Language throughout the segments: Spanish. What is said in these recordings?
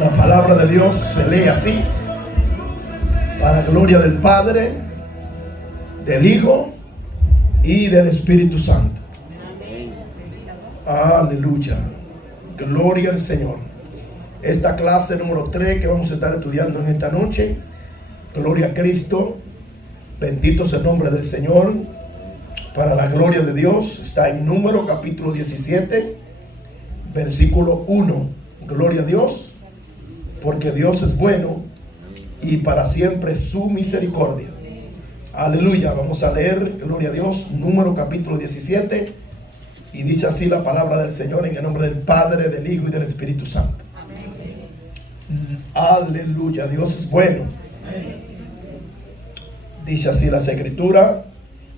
La palabra de Dios se lee así: para gloria del Padre, del Hijo y del Espíritu Santo. Aleluya. Gloria al Señor. Esta clase número 3 que vamos a estar estudiando en esta noche. Gloria a Cristo. Bendito sea el nombre del Señor. Para la gloria de Dios. Está en Número capítulo 17, versículo 1. Gloria a Dios. Porque Dios es bueno y para siempre su misericordia. Aleluya. Vamos a leer, gloria a Dios, Número capítulo 17. Y dice así la palabra del Señor, en el nombre del Padre, del Hijo y del Espíritu Santo. Aleluya. Dios es bueno. Dice así las Escrituras: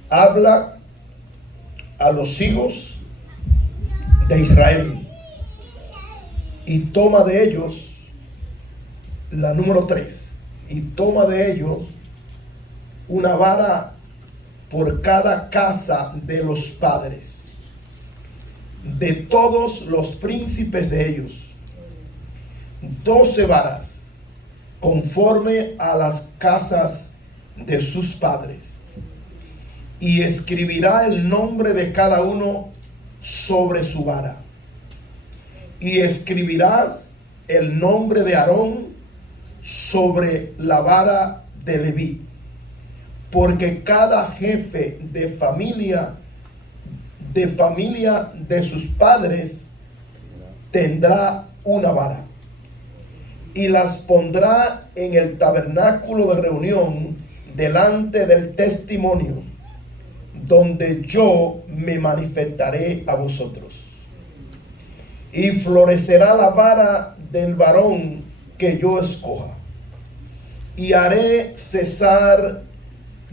habla a los hijos de Israel y toma de ellos, la número 3, y toma de ellos una vara por cada casa de los padres, de todos los príncipes de ellos, 12 varas, conforme a las casas de sus padres, y escribirá el nombre de cada uno sobre su vara, y escribirás el nombre de Aarón sobre la vara de Leví, porque cada jefe de familia de sus padres tendrá una vara, y las pondrá en el tabernáculo de reunión delante del testimonio, donde yo me manifestaré a vosotros. Y florecerá la vara del varón que yo escoja, y haré cesar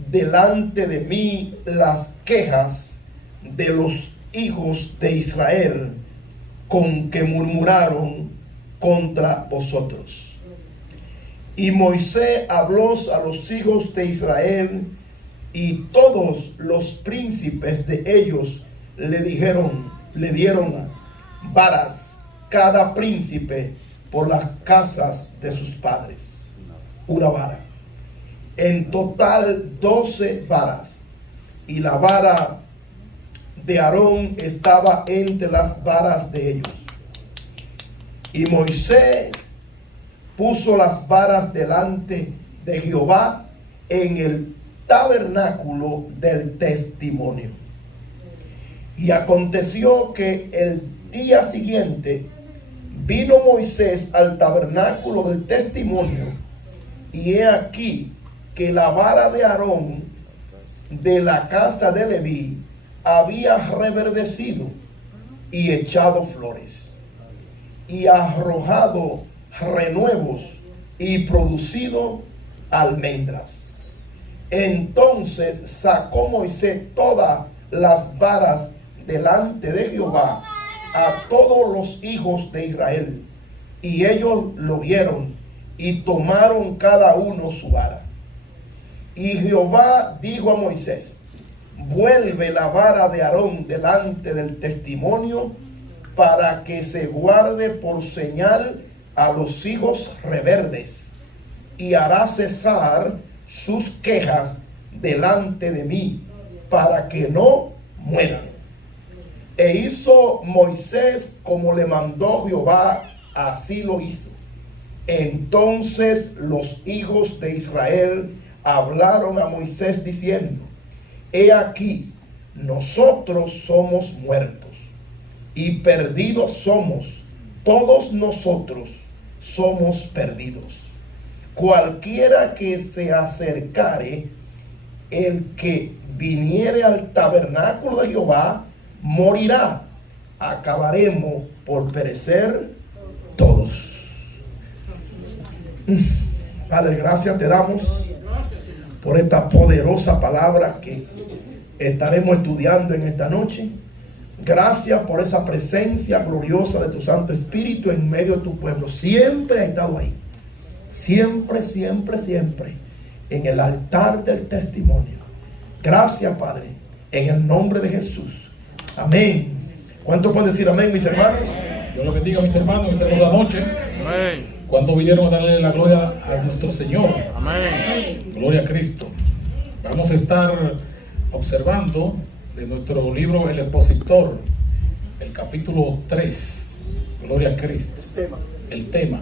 delante de mí las quejas de los hijos de Israel con que murmuraron contra vosotros. Y Moisés habló a los hijos de Israel, y todos los príncipes de ellos le dieron varas, cada príncipe por las casas de sus padres, una vara. En total 12 varas, y la vara de Aarón estaba entre las varas de ellos. Y Moisés puso las varas delante de Jehová en el tabernáculo del testimonio. Y aconteció que el día siguiente vino Moisés al tabernáculo del testimonio, y he aquí que la vara de Aarón de la casa de Leví había reverdecido y echado flores, y arrojado renuevos y producido almendras. Entonces sacó Moisés todas las varas delante de Jehová a todos los hijos de Israel, y ellos lo vieron y tomaron cada uno su vara. Y Jehová dijo a Moisés: vuelve la vara de Aarón delante del testimonio, para que se guarde por señal a los hijos rebeldes, y hará cesar sus quejas delante de mí, para que no mueran. E hizo Moisés como le mandó Jehová, así lo hizo. Entonces los hijos de Israel hablaron a Moisés diciendo: he aquí, nosotros somos muertos, y perdidos somos, todos nosotros somos perdidos. Cualquiera que se acercare, el que viniere al tabernáculo de Jehová, morirá. Acabaremos por perecer todos. Padre, gracias te damos por esta poderosa palabra que estaremos estudiando en esta noche. Gracias por esa presencia gloriosa de tu Santo Espíritu en medio de tu pueblo. Siempre ha estado ahí. Siempre, siempre, siempre. En el altar del testimonio. Gracias, Padre. En el nombre de Jesús. Amén. ¿Cuánto pueden decir amén, mis hermanos? Dios los bendiga, mis hermanos, esta hermosa noche. Amén. Cuando vinieron a darle la gloria a nuestro Señor. Amén. Gloria a Cristo. Vamos a estar observando de nuestro libro El Expositor, el capítulo 3. Gloria a Cristo. El tema.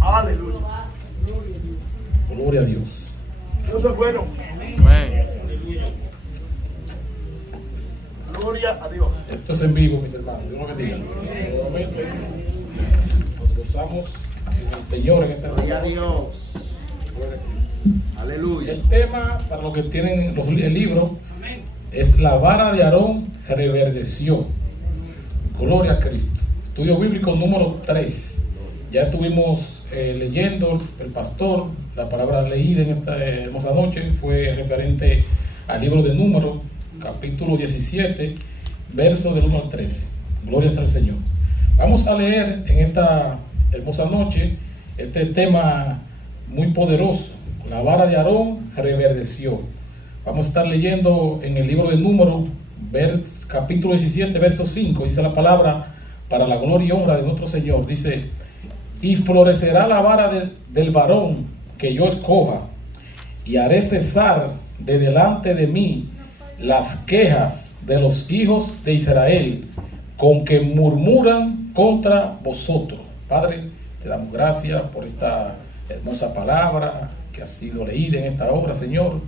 Aleluya. Gloria a Dios. Dios es bueno. Amén. Gloria a Dios. Esto es en vivo, mis hermanos. Dios los bendiga. Nuevamente nos gozamos en el Señor en esta Gloria a Dios. Gloria a Cristo. Aleluya. El tema, para los que tienen el libro, es la vara de Aarón reverdeció. Gloria a Cristo. Estudio bíblico número 3. Ya estuvimos leyendo el pastor. La palabra leída en esta hermosa noche fue referente al libro de Números, capítulo 17, verso del 1 al 13. Gloria al Señor. Vamos a leer en esta hermosa noche este tema muy poderoso. La vara de Aarón reverdeció. Vamos a estar leyendo en el libro de Números, capítulo 17, verso 5. Dice la palabra, para la gloria y honra de nuestro Señor. Dice: y florecerá la vara del varón que yo escoja, y haré cesar de delante de mí las quejas de los hijos de Israel, con que murmuran contra vosotros. Padre, te damos gracias por esta hermosa palabra que ha sido leída en esta hora, Señor.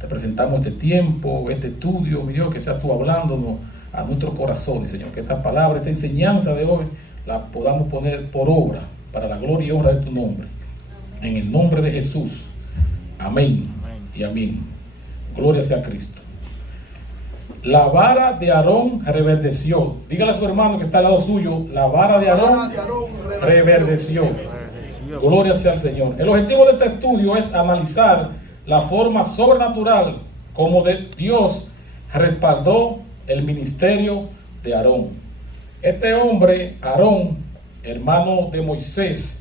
Te presentamos este tiempo, este estudio, mi Dios, que seas tú hablándonos a nuestros corazones, Señor. Que esta palabra, esta enseñanza de hoy, la podamos poner por obra para la gloria y honra de tu nombre. En el nombre de Jesús. Amén, amén y amén. Gloria sea a Cristo. La vara de Aarón reverdeció. Dígale a su hermano que está al lado suyo: la vara de Aarón reverdeció. Gloria sea al Señor. El objetivo de este estudio es analizar la forma sobrenatural como Dios respaldó el ministerio de Aarón. Este hombre, Aarón, hermano de Moisés,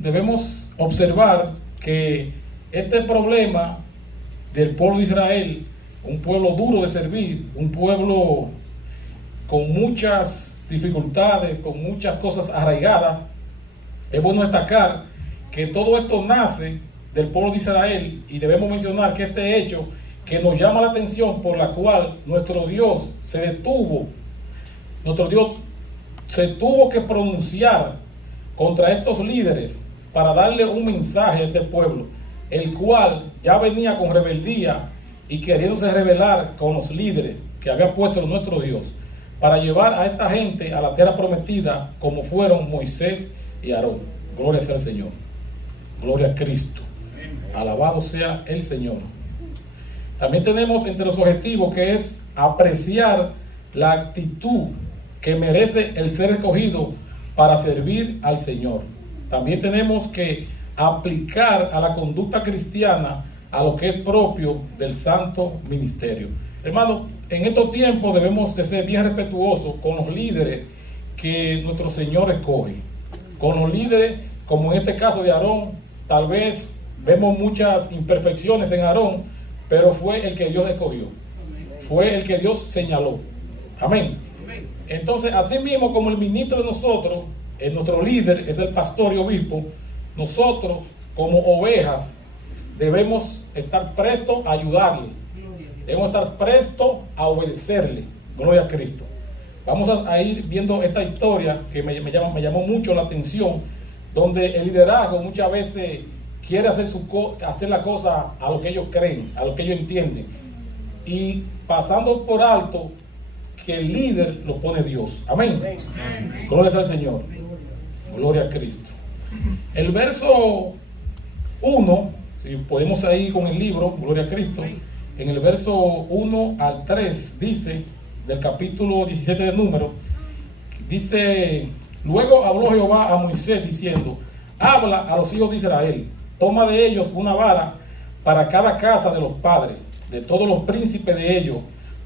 debemos observar que este problema del pueblo de Israel, un pueblo duro de servir, un pueblo con muchas dificultades, con muchas cosas arraigadas, es bueno destacar que todo esto nace del pueblo de Israel, y debemos mencionar que este hecho que nos llama la atención, por la cual nuestro Dios se detuvo, nuestro Dios se tuvo que pronunciar contra estos líderes para darle un mensaje a este pueblo, el cual ya venía con rebeldía y queriéndose rebelar con los líderes que había puesto nuestro Dios, para llevar a esta gente a la tierra prometida, como fueron Moisés y Aarón. Gloria sea al Señor. Gloria a Cristo. Alabado sea el Señor. También tenemos entre los objetivos que es apreciar la actitud que merece el ser escogido para servir al Señor. También tenemos que aplicar a la conducta cristiana a lo que es propio del santo ministerio. Hermano, en estos tiempos debemos de ser bien respetuosos con los líderes que nuestro Señor escoge. Con los líderes, como en este caso de Aarón, tal vez vemos muchas imperfecciones en Aarón, pero fue el que Dios escogió. Fue el que Dios señaló. Amén. Entonces, así mismo como el ministro de nosotros, nuestro líder es el pastor y obispo, nosotros como ovejas debemos estar prestos a ayudarle. Debemos estar prestos a obedecerle. Gloria a Cristo. Vamos a ir viendo esta historia que me llamó mucho la atención, donde el liderazgo muchas veces quiere hacer la cosa a lo que ellos creen, a lo que ellos entienden, y pasando por alto que el líder lo pone Dios. Amén. Amén. Gloria al Señor. Gloria a Cristo. El verso 1, si podemos ir con el libro, Gloria a Cristo, en el verso 1 al 3, dice, del capítulo 17 de Números, dice: luego habló Jehová a Moisés diciendo: habla a los hijos de Israel, toma de ellos una vara para cada casa de los padres, de todos los príncipes de ellos,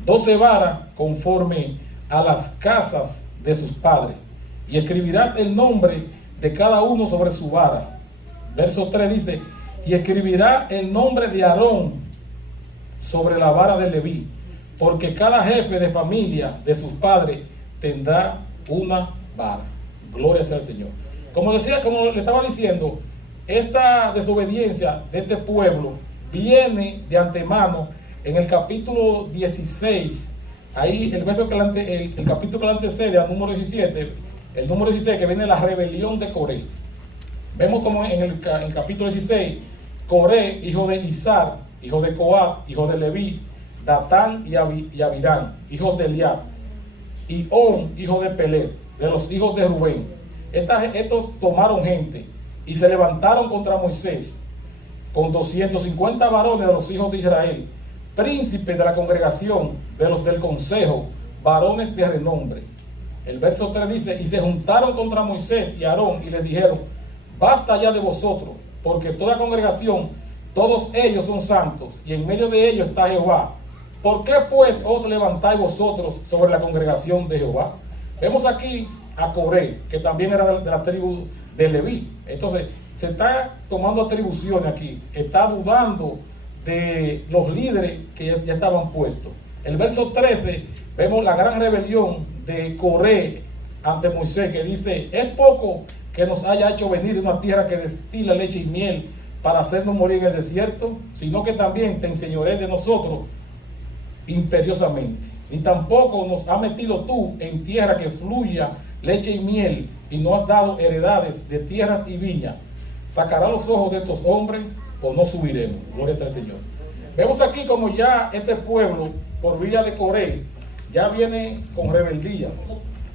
12 varas conforme a las casas de sus padres, y escribirás el nombre de cada uno sobre su vara. Verso 3 dice: y escribirá el nombre de Aarón sobre la vara de Leví. porque cada jefe de familia de sus padres tendrá una vara. Gloria sea al Señor. Como decía, como le estaba diciendo, esta desobediencia de este pueblo viene de antemano en el capítulo 16. Ahí el verso el capítulo que le antecede al número 17, el número 16 que viene la rebelión de Coré. Vemos como en el capítulo 16, Coré, hijo de Izar, hijo de Coat, hijo de Leví, Datán y Abirán, hijos de Eliab, y On, hijo de Pelet, de los hijos de Rubén. Estos tomaron gente y se levantaron contra Moisés con 250 varones de los hijos de Israel, príncipes de la congregación, de los del consejo, varones de renombre. El verso 3 dice: y se juntaron contra Moisés y Aarón y les dijeron: basta ya de vosotros, porque toda congregación, todos ellos son santos, y en medio de ellos está Jehová. ¿Por qué pues os levantáis vosotros sobre la congregación de Jehová? Vemos aquí a Coré, que también era de la tribu de Leví. Entonces se está tomando atribuciones aquí, está dudando de los líderes que ya estaban puestos. El verso 13 vemos la gran rebelión de Coré ante Moisés, que dice: es poco que nos haya hecho venir de una tierra que destila leche y miel para hacernos morir en el desierto, sino que también te enseñoré de nosotros imperiosamente. Ni tampoco nos has metido tú en tierra que fluya leche y miel, y no has dado heredades de tierras y viñas. ¿Sacará los ojos de estos hombres o no subiremos? Gloria al Señor. Vemos aquí como ya este pueblo, por vía de Coré, ya viene con rebeldía.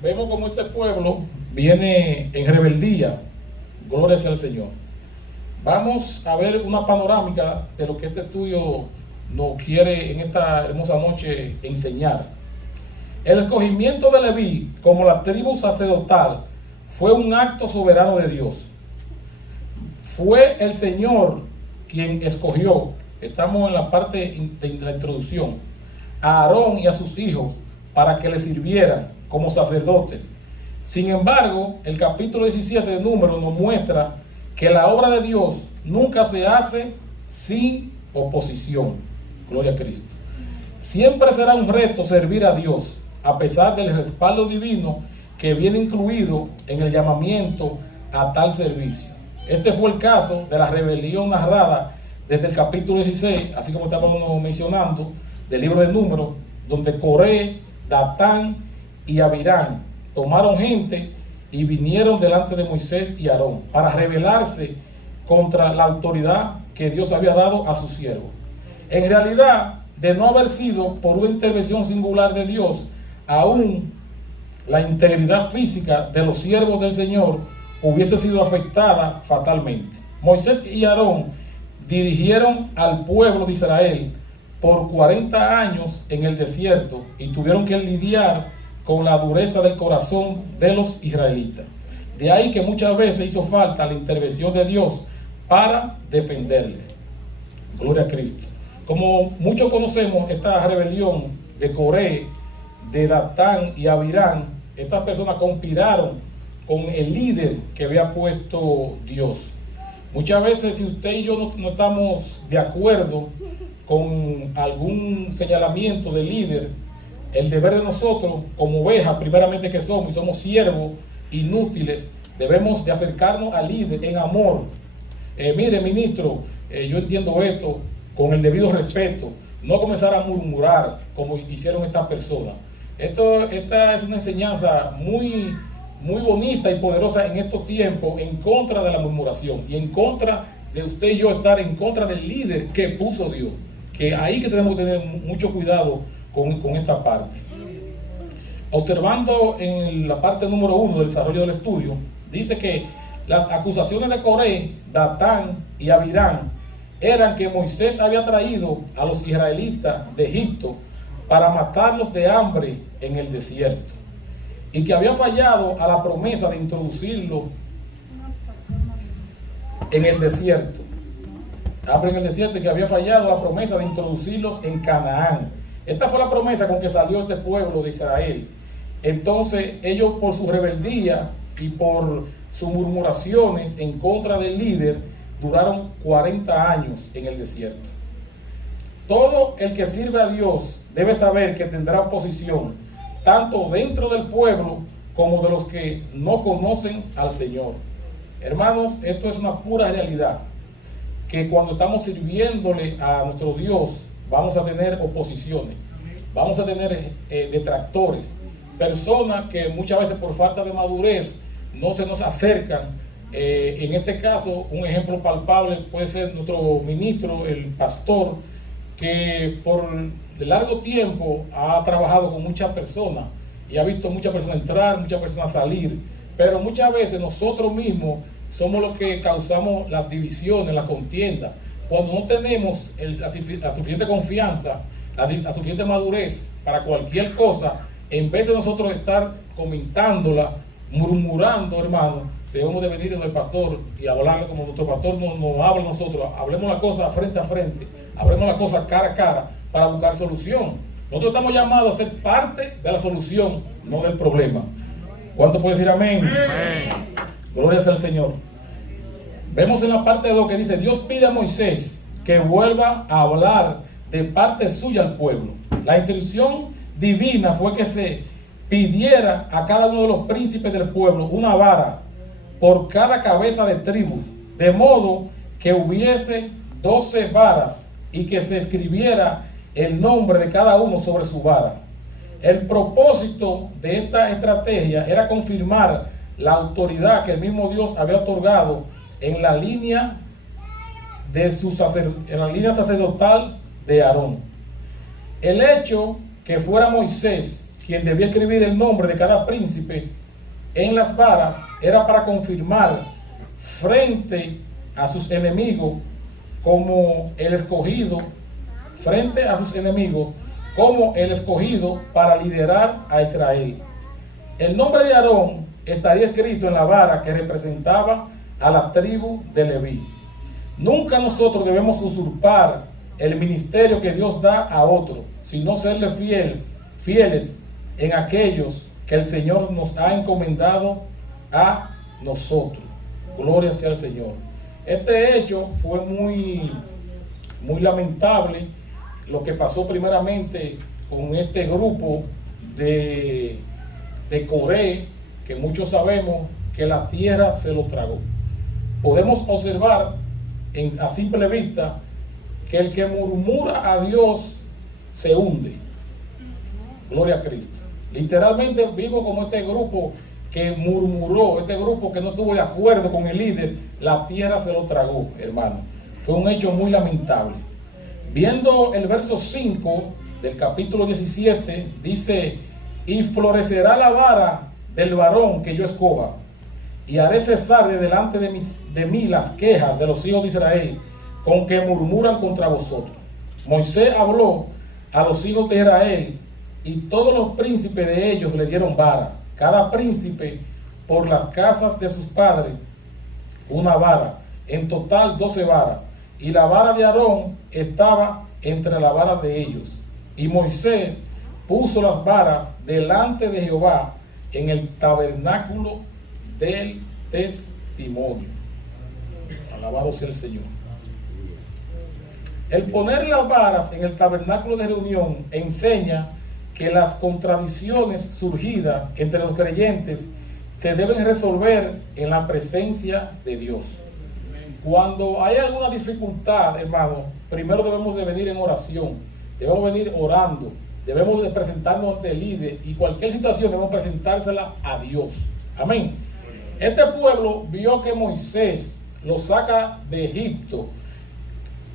Vemos como este pueblo viene en rebeldía. Gloria sea al Señor. Vamos a ver una panorámica de lo que este estudio nos quiere en esta hermosa noche enseñar. El escogimiento de Leví como la tribu sacerdotal fue un acto soberano de Dios. Fue el Señor quien escogió, estamos en la parte de la introducción, a Aarón y a sus hijos para que le sirvieran como sacerdotes. Sin embargo, el capítulo 17 de Números nos muestra que la obra de Dios nunca se hace sin oposición. Gloria a Cristo. Siempre será un reto servir a Dios, a pesar del respaldo divino que viene incluido en el llamamiento a tal servicio. Este fue el caso de la rebelión narrada desde el capítulo 16, así como estábamos mencionando, del libro de Números, donde Coré, Datán y Abirán tomaron gente y vinieron delante de Moisés y Aarón para rebelarse contra la autoridad que Dios había dado a sus siervos. En realidad, de no haber sido por una intervención singular de Dios, aún la integridad física de los siervos del Señor hubiese sido afectada fatalmente. Moisés y Aarón dirigieron al pueblo de Israel por 40 años en el desierto y tuvieron que lidiar con la dureza del corazón de los israelitas. De ahí que muchas veces hizo falta la intervención de Dios para defenderles. Gloria a Cristo. Como muchos conocemos esta rebelión de Coré, de Datán y Abirán, estas personas conspiraron con el líder que había puesto Dios. Muchas veces, si usted y yo no estamos de acuerdo con algún señalamiento del líder, el deber de nosotros como ovejas, primeramente que somos, y somos siervos inútiles, debemos de acercarnos al líder en amor. Mire, ministro, yo entiendo esto con el debido respeto, no comenzar a murmurar como hicieron estas personas. Esta es una enseñanza muy bonita y poderosa en estos tiempos, en contra de la murmuración y en contra de usted y yo estar en contra del líder que puso Dios. Que ahí que tenemos que tener mucho cuidado con esta parte. Observando en la parte número 1 del desarrollo del estudio, dice que las acusaciones de Coré, Datán y Abirán eran que Moisés había traído a los israelitas de Egipto para matarlos de hambre en el desierto, y que había fallado a la promesa de introducirlo en el desierto. Hambre en el desierto, y que había fallado a la promesa de introducirlos en Canaán. Esta fue la promesa con que salió este pueblo de Israel. Entonces ellos, por su rebeldía y por sus murmuraciones en contra del líder, duraron 40 años en el desierto. Todo el que sirve a Dios debe saber que tendrá oposición, tanto dentro del pueblo como de los que no conocen al Señor. Hermanos, esto es una pura realidad, que cuando estamos sirviéndole a nuestro Dios, vamos a tener oposiciones, vamos a tener detractores, personas que muchas veces por falta de madurez no se nos acercan. En este caso, un ejemplo palpable puede ser nuestro ministro, el pastor, que por largo tiempo ha trabajado con muchas personas y ha visto muchas personas entrar, muchas personas salir, pero muchas veces nosotros mismos somos los que causamos las divisiones, la contienda, cuando no tenemos la suficiente confianza, la suficiente madurez para cualquier cosa. En vez de nosotros estar comentándola, murmurando, hermano, debemos de venir del pastor y hablarle como nuestro pastor nos habla a nosotros. Hablemos la cosa frente a frente, hablemos la cosa cara a cara para buscar solución. Nosotros estamos llamados a ser parte de la solución, no del problema. ¿Cuánto puede decir amén? Amén. Gloria sea al Señor. Vemos en la parte 2 que dice: Dios pide a Moisés que vuelva a hablar de parte suya al pueblo. La instrucción divina fue que se pidiera a cada uno de los príncipes del pueblo una vara por cada cabeza de tribu, de modo que hubiese 12 varas y que se escribiera el nombre de cada uno sobre su vara. El propósito de esta estrategia era confirmar la autoridad que el mismo Dios había otorgado en la línea sacerdotal de Aarón. El hecho que fuera Moisés quien debía escribir el nombre de cada príncipe en las varas era para confirmar frente a sus enemigos como el escogido, para liderar a Israel. El nombre de Aarón estaría escrito en la vara que representaba a la tribu de Leví. Nunca nosotros debemos usurpar el ministerio que Dios da a otro, sino serle fieles en aquellos que el Señor nos ha encomendado a nosotros. Gloria sea al Señor. Este hecho fue muy lamentable, lo que pasó primeramente con este grupo de Coré, que muchos sabemos que la tierra se lo tragó. Podemos observar a simple vista que el que murmura a Dios se hunde. Gloria a Cristo. Literalmente vimos como este grupo que murmuró, este grupo que no estuvo de acuerdo con el líder, la tierra se lo tragó, hermano. Fue un hecho muy lamentable. Viendo el verso 5 del capítulo 17, dice: y florecerá la vara del varón que yo escoja, y haré cesar de delante de mí las quejas de los hijos de Israel, con que murmuran contra vosotros. Moisés habló a los hijos de Israel, y todos los príncipes de ellos le dieron vara, cada príncipe por las casas de sus padres una vara, en total 12 varas, y la vara de Aarón estaba entre la vara de ellos. Y Moisés puso las varas delante de Jehová en el tabernáculo del testimonio. Alabado sea el Señor. El poner las varas en el tabernáculo de reunión enseña que las contradicciones surgidas entre los creyentes se deben resolver en la presencia de Dios. Cuando hay alguna dificultad, hermano, primero debemos de venir en oración, debemos venir orando, debemos de presentarnos ante el líder, y cualquier situación debemos presentársela a Dios. Amén. Este pueblo vio que Moisés lo saca de Egipto,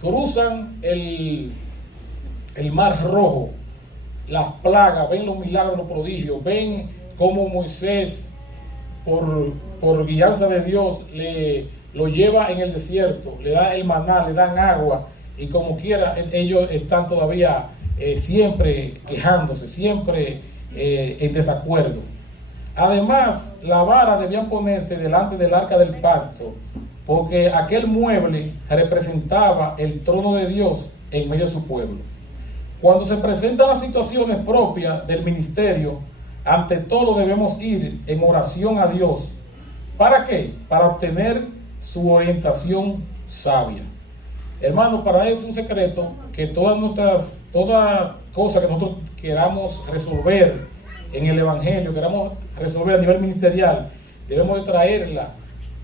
cruzan el mar rojo, las plagas, ven los milagros, los prodigios, ven cómo Moisés, por guianza de Dios, lo lleva en el desierto, le da el maná, le dan agua, y como quiera, ellos están todavía siempre quejándose, siempre en desacuerdo. Además, la vara debían ponerse delante del arca del pacto, porque aquel mueble representaba el trono de Dios en medio de su pueblo. Cuando se presentan las situaciones propias del ministerio, ante todo debemos ir en oración a Dios. ¿Para qué? Para obtener su orientación sabia. Hermanos, para eso es un secreto que todas cosa que nosotros queramos resolver en el Evangelio, queramos resolver a nivel ministerial, debemos de traerla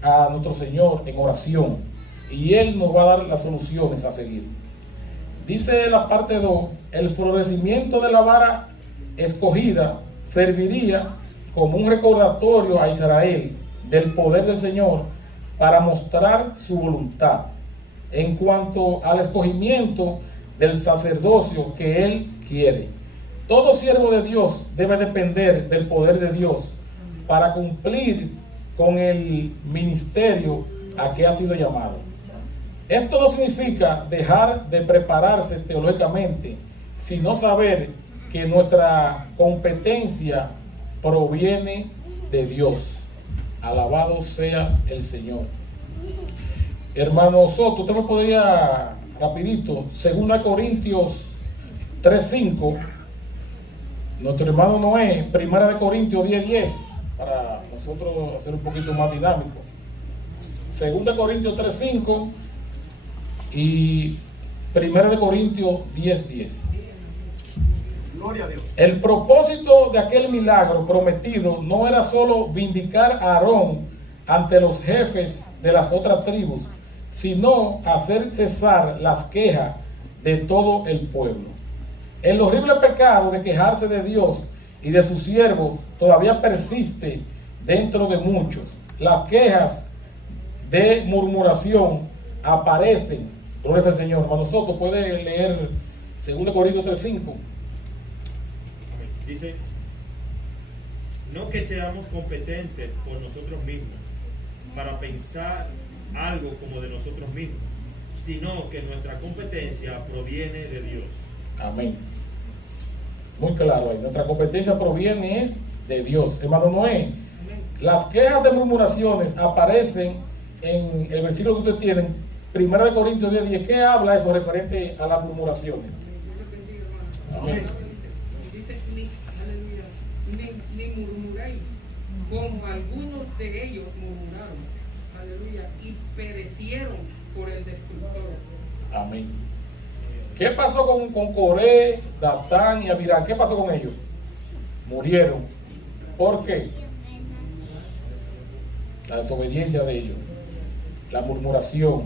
a nuestro Señor en oración y Él nos va a dar las soluciones a seguir. Dice la parte 2, el florecimiento de la vara escogida serviría como un recordatorio a Israel del poder del Señor para mostrar su voluntad en cuanto al escogimiento del sacerdocio que Él quiere. Todo siervo de Dios debe depender del poder de Dios para cumplir con el ministerio a que ha sido llamado. Esto no significa dejar de prepararse teológicamente, sino saber que nuestra competencia proviene de Dios. Alabado sea el Señor. Hermano Soto, usted me podría rapidito, 2 Corintios 3:5, nuestro hermano Noé, 1 Corintios 10:10, para nosotros hacer un poquito más dinámico. 2 Corintios 3:5 y 1 Corintios 10:10. Gloria a Dios. El propósito de aquel milagro prometido no era solo vindicar a Aarón ante los jefes de las otras tribus, sino hacer cesar las quejas de todo el pueblo. El horrible pecado de quejarse de Dios y de sus siervos todavía persiste dentro de muchos. Las quejas de murmuración aparecen. Gloria al Señor. Hermano Soto, puede leer 2 Corintios 3:5. Dice, no que seamos competentes por nosotros mismos para pensar algo como de nosotros mismos, sino que nuestra competencia proviene de Dios. Amén. Muy claro ahí. Nuestra competencia proviene es de Dios. Hermano Noé, las quejas de murmuraciones aparecen en el versículo que ustedes tienen, 1 Corintios 10:10. ¿Qué habla eso referente a las murmuraciones? Amén. Dice, ni murmuréis, como algunos de ellos murmuraron, aleluya, y perecieron por el destructor. Amén. ¿Qué pasó con Coré, Datán y Abirán? ¿Qué pasó con ellos? Murieron. ¿Por qué? La desobediencia de ellos, la murmuración,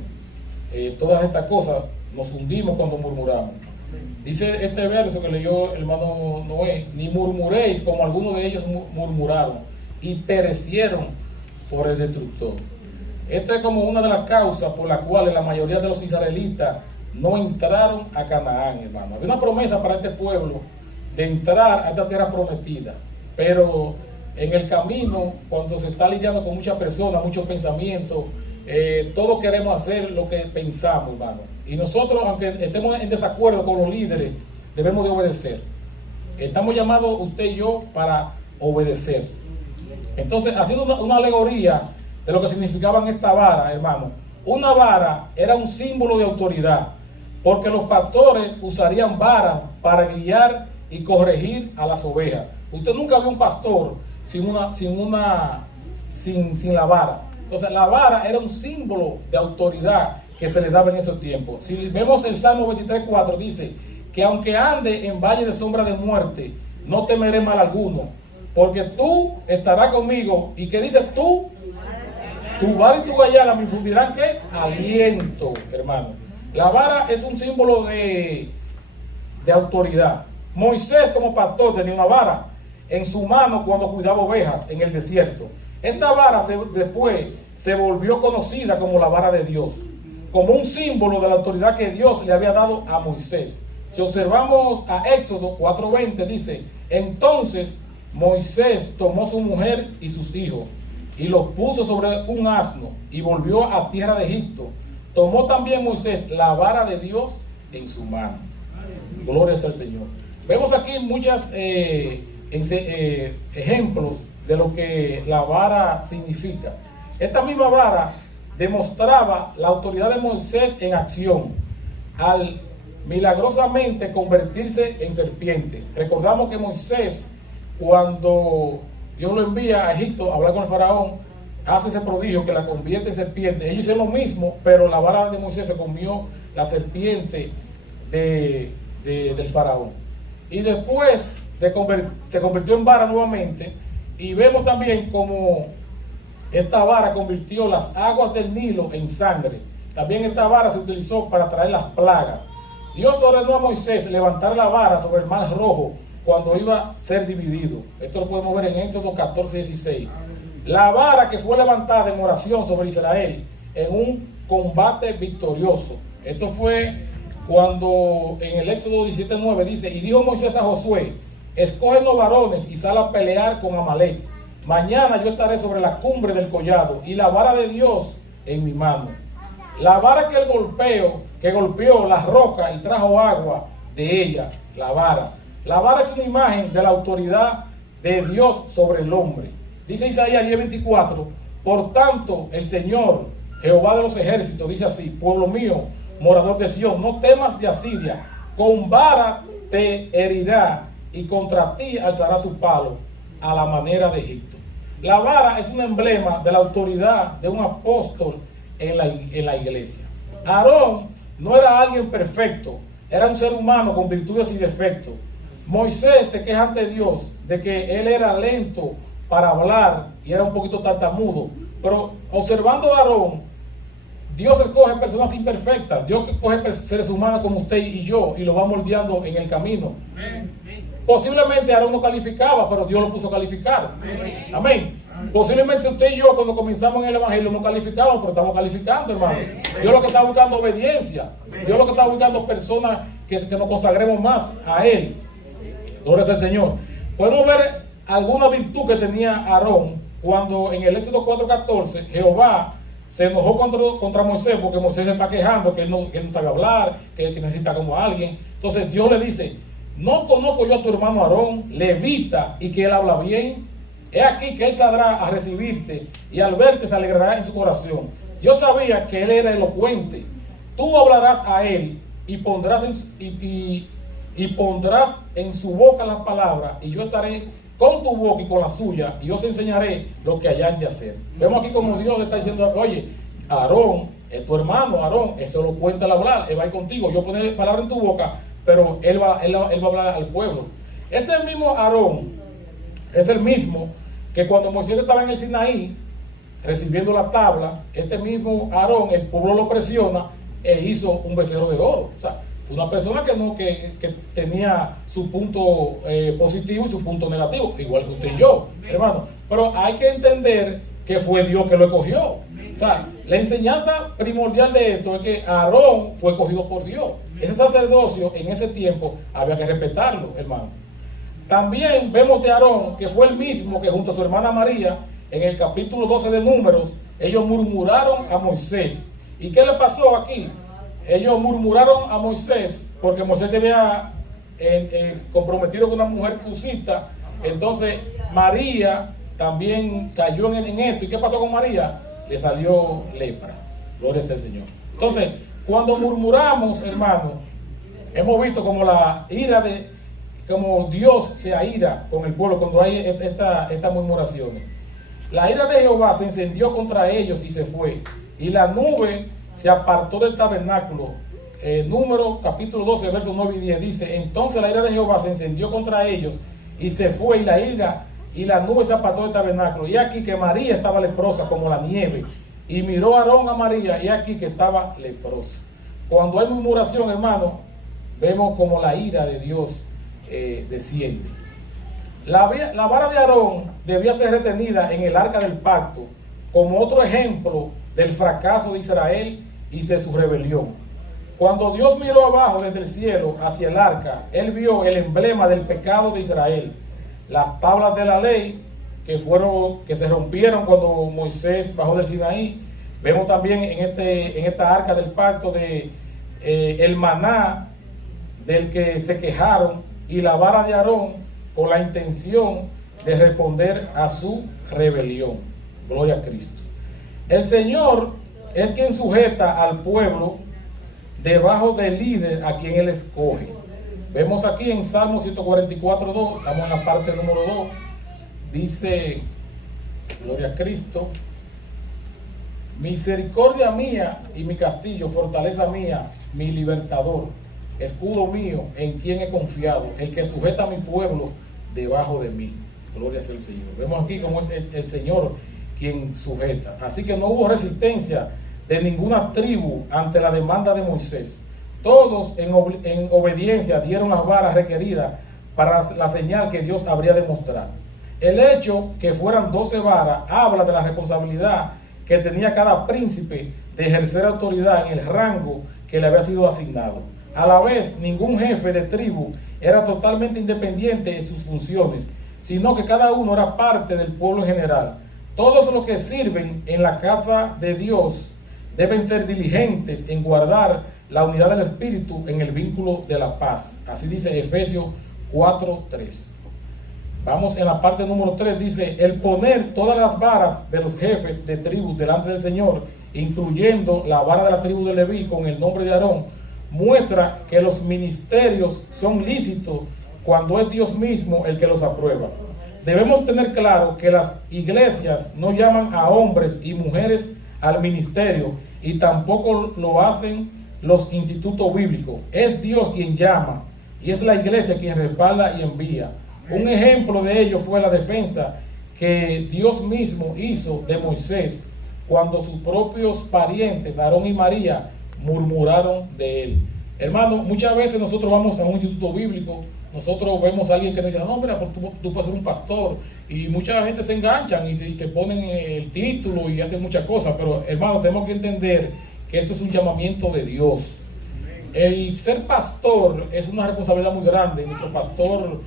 todas estas cosas, nos hundimos cuando murmuramos. Dice este verso que leyó el hermano Noé, ni murmuréis como algunos de ellos murmuraron y perecieron por el destructor. Esta es como una de las causas por las cuales la mayoría de los israelitas no entraron a Canaán, hermano. Había una promesa para este pueblo de entrar a esta tierra prometida, pero en el camino, cuando se está lidiando con muchas personas, muchos pensamientos, todos queremos hacer lo que pensamos, hermano. Y nosotros, aunque estemos en desacuerdo con los líderes, debemos de obedecer. Estamos llamados usted y yo para obedecer. Entonces, haciendo una alegoría de lo que significaban esta vara, hermano. Una vara era un símbolo de autoridad, porque los pastores usarían vara para guiar y corregir a las ovejas. Usted nunca vio un pastor sin la vara. Entonces la vara era un símbolo de autoridad que se le daba en esos tiempos. Si vemos el Salmo 23:4, dice que aunque ande en valle de sombra de muerte, no temeré mal alguno, porque tú estarás conmigo. ¿Y qué dice tú? Tu vara y tu vallada me infundirán ¿qué? Aliento, hermano. La vara es un símbolo de autoridad. Moisés como pastor tenía una vara en su mano cuando cuidaba ovejas en el desierto. Esta vara después se volvió conocida como la vara de Dios, como un símbolo de la autoridad que Dios le había dado a Moisés. Si observamos a Éxodo 4:20, dice, entonces Moisés tomó su mujer y sus hijos y los puso sobre un asno y volvió a tierra de Egipto. Tomó también Moisés la vara de Dios en su mano. Gloria al Señor. Vemos aquí muchos ejemplos de lo que la vara significa. Esta misma vara demostraba la autoridad de Moisés en acción al milagrosamente convertirse en serpiente. Recordamos que Moisés, cuando Dios lo envía a Egipto a hablar con el faraón, hace ese prodigio que la convierte en serpiente. Ellos hicieron lo mismo, pero la vara de Moisés se comió la serpiente del faraón. y después se convirtió en vara nuevamente. Y vemos también como esta vara convirtió las aguas del Nilo en sangre. También esta vara se utilizó para traer las plagas. Dios ordenó a Moisés levantar la vara sobre el mar Rojo cuando iba a ser dividido. Esto lo podemos ver en Éxodo 14:16. La vara que fue levantada en oración sobre Israel en un combate victorioso. Esto fue cuando en el Éxodo 17:9 dice: y dijo Moisés a Josué: escógenos varones y sal a pelear con Amalek. Mañana yo estaré sobre la cumbre del collado y la vara de Dios en mi mano. La vara que golpeó la roca y trajo agua de ella, la vara. La vara es una imagen de la autoridad de Dios sobre el hombre. Dice Isaías 10:24: por tanto el Señor, Jehová de los ejércitos, dice así: pueblo mío, morador de Sión, no temas de Asiria, con vara te herirá y contra ti alzará su palo a la manera de Egipto. La vara es un emblema de la autoridad de un apóstol en la iglesia. Aarón no era alguien perfecto, era un ser humano con virtudes y defectos. Moisés se queja ante Dios de que él era lento para hablar y era un poquito tartamudo, pero observando a Aarón, Dios escoge personas imperfectas. Dios escoge seres humanos como usted y yo y lo va moldeando en el camino. Posiblemente Aarón no calificaba, pero Dios lo puso a calificar. Amén. Posiblemente usted y yo cuando comenzamos en el evangelio no calificamos, pero estamos calificando, hermano. Dios lo que está buscando obediencia. Dios lo que está buscando personas que nos consagremos más a Él. Gloria al Señor. Podemos ver alguna virtud que tenía Aarón cuando en el Éxodo 4:14 Jehová se enojó contra Moisés porque Moisés se está quejando que él no sabe hablar, que necesita como a alguien. Entonces Dios le dice: ¿no conozco yo a tu hermano Aarón, levita, y que él habla bien? He aquí que él saldrá a recibirte y al verte se alegrará en su corazón. Yo sabía que él era elocuente. Tú hablarás a él y pondrás en su boca las palabras, y yo estaré con tu boca y con la suya, y os enseñaré lo que hayáis de hacer. Vemos aquí como Dios le está diciendo: oye, Aarón es tu hermano, Aarón es elocuente al hablar, él va a ir contigo, yo pondré palabras en tu boca, pero él va a hablar al pueblo. Ese mismo Aarón es el mismo que cuando Moisés estaba en el Sinaí recibiendo la tabla, este mismo Aarón, el pueblo lo presiona e hizo un becerro de oro. O sea, fue una persona que tenía su punto positivo y su punto negativo, igual que usted y yo, hermano. Pero hay que entender que fue Dios que lo escogió. O sea, la enseñanza primordial de esto es que Aarón fue escogido por Dios. Ese sacerdocio en ese tiempo había que respetarlo, hermano. También vemos de Aarón que fue el mismo que junto a su hermana María, en el capítulo 12 de Números, ellos murmuraron a Moisés. ¿Y qué le pasó aquí? Ellos murmuraron a Moisés porque Moisés se había comprometido con una mujer cusita. Entonces María también cayó en esto. ¿Y qué pasó con María? Le salió lepra. Gloria al Señor. Entonces, cuando murmuramos, hermano, hemos visto como la ira como Dios se aira con el pueblo cuando hay estas murmuraciones. La ira de Jehová se encendió contra ellos y se fue, y la nube se apartó del tabernáculo. Número capítulo 12 versos 9 y 10 dice: entonces la ira de Jehová se encendió contra ellos y se fue, y la nube se apartó del tabernáculo. Y aquí que María estaba leprosa como la nieve, y miró Aarón a María, y aquí que estaba leprosa. Cuando hay murmuración, hermano, vemos como la ira de Dios desciende. La vara de Aarón debía ser retenida en el arca del pacto como otro ejemplo del fracaso de Israel y de su rebelión. Cuando Dios miró abajo desde el cielo hacia el arca, él vio el emblema del pecado de Israel, las tablas de la ley que se rompieron cuando Moisés bajó del Sinaí. Vemos también en esta arca del pacto el maná del que se quejaron, y la vara de Aarón con la intención de responder a su rebelión. Gloria a Cristo. El Señor es quien sujeta al pueblo debajo del líder a quien Él escoge. Vemos aquí en Salmo 144:2, estamos en la parte número 2, dice, gloria a Cristo: misericordia mía y mi castillo, fortaleza mía, mi libertador. escudo mío, en quien he confiado, el que sujeta a mi pueblo debajo de mí. Gloria sea el Señor. Vemos aquí cómo es el Señor quien sujeta. Así que no hubo resistencia de ninguna tribu ante la demanda de Moisés. Todos en obediencia dieron las varas requeridas para la señal que Dios habría de mostrar. El hecho que fueran 12 varas habla de la responsabilidad que tenía cada príncipe de ejercer autoridad en el rango que le había sido asignado. A la vez, ningún jefe de tribu era totalmente independiente en sus funciones, sino que cada uno era parte del pueblo en general. Todos los que sirven en la casa de Dios deben ser diligentes en guardar la unidad del Espíritu en el vínculo de la paz. Así dice Efesios 4:3. Vamos en la parte número 3, dice: el poner todas las varas de los jefes de tribus delante del Señor, incluyendo la vara de la tribu de Leví con el nombre de Aarón, muestra que los ministerios son lícitos cuando es Dios mismo el que los aprueba. Debemos tener claro que las iglesias no llaman a hombres y mujeres al ministerio, y tampoco lo hacen los institutos bíblicos. Es Dios quien llama, y es la iglesia quien respalda y envía. Un ejemplo de ello fue la defensa que Dios mismo hizo de Moisés cuando sus propios parientes, Aarón y María, murmuraron de él. Hermano, muchas veces nosotros vamos a un instituto bíblico, nosotros vemos a alguien que nos dice: no, mira, tú puedes ser un pastor, y mucha gente se enganchan y se ponen el título y hacen muchas cosas. Pero hermano, tenemos que entender que esto es un llamamiento de Dios. El ser pastor es una responsabilidad muy grande. Nuestro pastor,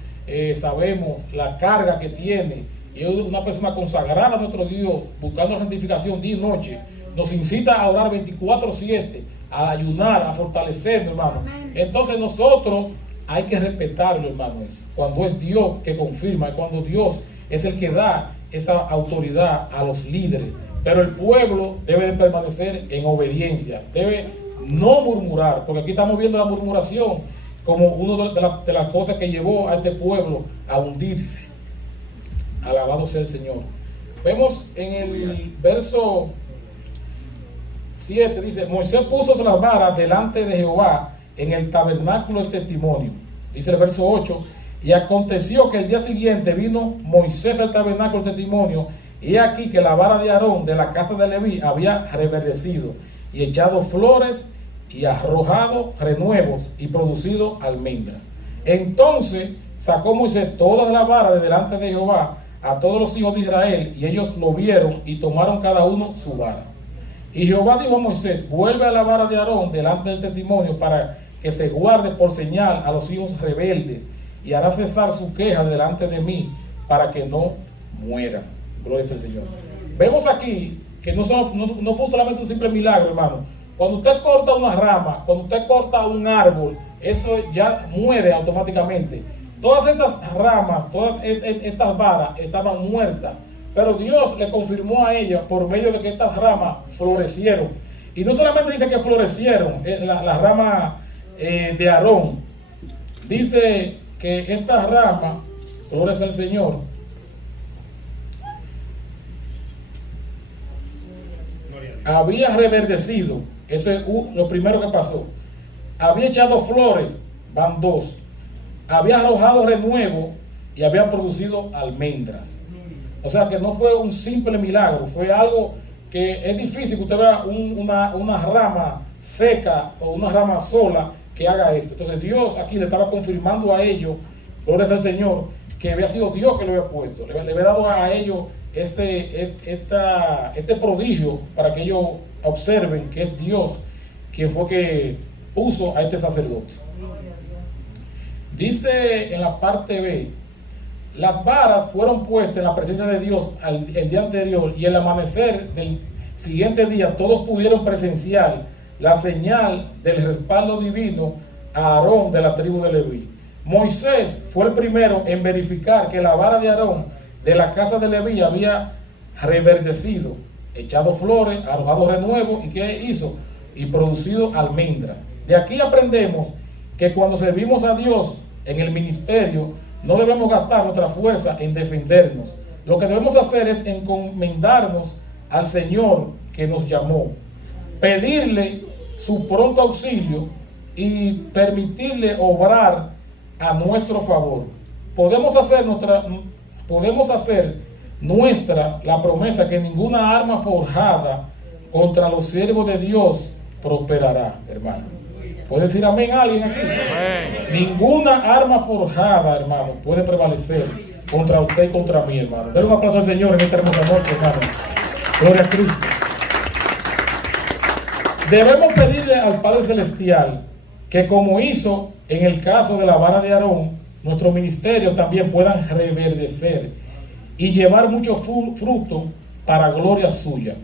sabemos la carga que tiene, y es una persona consagrada a nuestro Dios, buscando la santificación día y noche. Nos incita a orar 24/7, a ayunar, a fortalecernos, hermano. Entonces nosotros hay que respetarlo, hermano. Cuando es Dios que confirma, y cuando Dios es el que da esa autoridad a los líderes. Pero el pueblo debe de permanecer en obediencia, debe no murmurar, porque aquí estamos viendo la murmuración como una de las cosas que llevó a este pueblo a hundirse. Alabado sea el Señor. Vemos en el verso 7, dice: Moisés puso las varas delante de Jehová en el tabernáculo del testimonio. Dice el verso 8: y aconteció que el día siguiente vino Moisés al tabernáculo del testimonio, y aquí que la vara de Aarón de la casa de Leví había reverdecido, y echado flores, y arrojado renuevos, y producido almendras. Entonces sacó Moisés todas las varas de delante de Jehová a todos los hijos de Israel, y ellos lo vieron y tomaron cada uno su vara. Y Jehová dijo a Moisés: vuelve a la vara de Aarón delante del testimonio, para que se guarde por señal a los hijos rebeldes, y hará cesar su queja delante de mí, para que no mueran. Gloria al Señor. Vemos aquí que no fue solamente un simple milagro, hermano. Cuando usted corta una rama, cuando usted corta un árbol, eso ya muere automáticamente. Todas estas ramas, todas estas varas estaban muertas, pero Dios le confirmó a ellas por medio de que estas ramas florecieron. Y no solamente dice que florecieron las ramas de Aarón, dice que estas ramas, gloria al Señor, había reverdecido. Eso es lo primero que pasó. Había echado flores, van 2. Había arrojado renuevo y había producido almendras. O sea que no fue un simple milagro, fue algo que es difícil que usted vea una rama seca o una rama sola que haga esto. Entonces Dios aquí le estaba confirmando a ellos, gloria al Señor, que había sido Dios que lo había puesto. Le había dado a ellos este prodigio para que ellos observen que es Dios quien fue que puso a este sacerdote. Dice en la parte B: las varas fueron puestas en la presencia de Dios el día anterior, y el amanecer del siguiente día todos pudieron presenciar la señal del respaldo divino a Aarón de la tribu de Leví. Moisés fue el primero en verificar que la vara de Aarón de la casa de Leví había reverdecido, echado flores, arrojado renuevo, y ¿qué hizo? Y producido almendras. De aquí aprendemos que cuando servimos a Dios en el ministerio, no debemos gastar nuestra fuerza en defendernos. Lo que debemos hacer es encomendarnos al Señor que nos llamó, pedirle su pronto auxilio y permitirle obrar a nuestro favor. Podemos hacer nuestra la promesa que ninguna arma forjada contra los siervos de Dios prosperará, hermano. ¿Puede decir amén alguien aquí? Amén. Ninguna arma forjada, hermano, puede prevalecer contra usted y contra mí, hermano. Denle un aplauso al Señor en esta hermosa noche, hermano. Gloria a Cristo. Debemos pedirle al Padre Celestial que, como hizo en el caso de la vara de Aarón, nuestros ministerios también puedan reverdecer y llevar mucho fruto para gloria suya.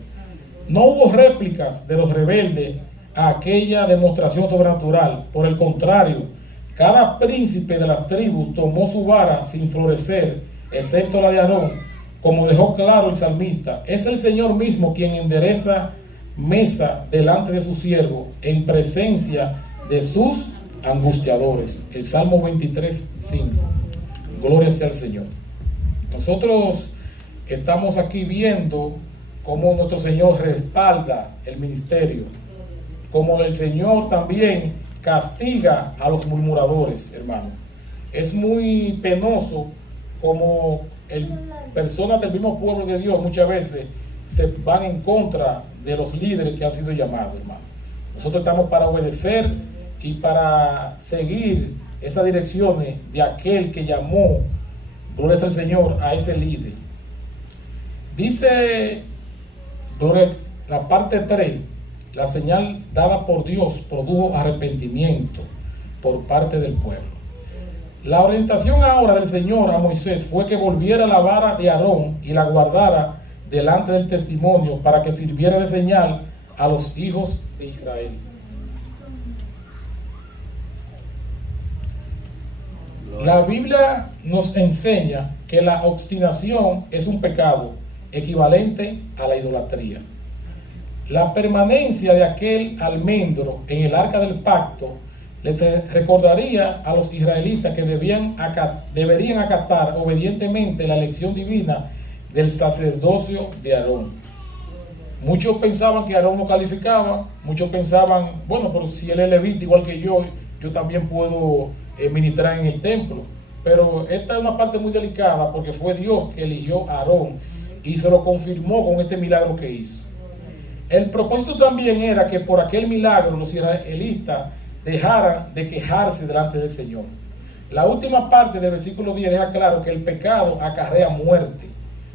No hubo réplicas de los rebeldes a aquella demostración sobrenatural. Por el contrario, cada príncipe de las tribus tomó su vara sin florecer, excepto la de Aarón, como dejó claro el salmista. Es el Señor mismo quien endereza mesa delante de su siervo en presencia de sus angustiadores. El Salmo 23:5. Gloria sea al Señor. Nosotros estamos aquí viendo cómo nuestro Señor respalda el ministerio, como el Señor también castiga a los murmuradores, hermano. Es muy penoso como personas del mismo pueblo de Dios muchas veces se van en contra de los líderes que han sido llamados, hermano. Nosotros estamos para obedecer y para seguir esas direcciones de aquel que llamó, gloria al Señor, a ese líder. Dice, gloria, la parte 3, la señal dada por Dios produjo arrepentimiento por parte del pueblo. La orientación ahora del Señor a Moisés fue que volviera la vara de Aarón y la guardara delante del testimonio para que sirviera de señal a los hijos de Israel. La Biblia nos enseña que la obstinación es un pecado equivalente a la idolatría. La permanencia de aquel almendro en el arca del pacto les recordaría a los israelitas que deberían acatar obedientemente la elección divina del sacerdocio de Aarón. Muchos pensaban que Aarón no calificaba, muchos pensaban, bueno, pero si él es levita igual que yo también puedo ministrar en el templo. Pero esta es una parte muy delicada porque fue Dios que eligió a Aarón y se lo confirmó con este milagro que hizo. El propósito también era que por aquel milagro los israelitas dejaran de quejarse delante del Señor. La última parte del versículo 10 deja claro que el pecado acarrea muerte.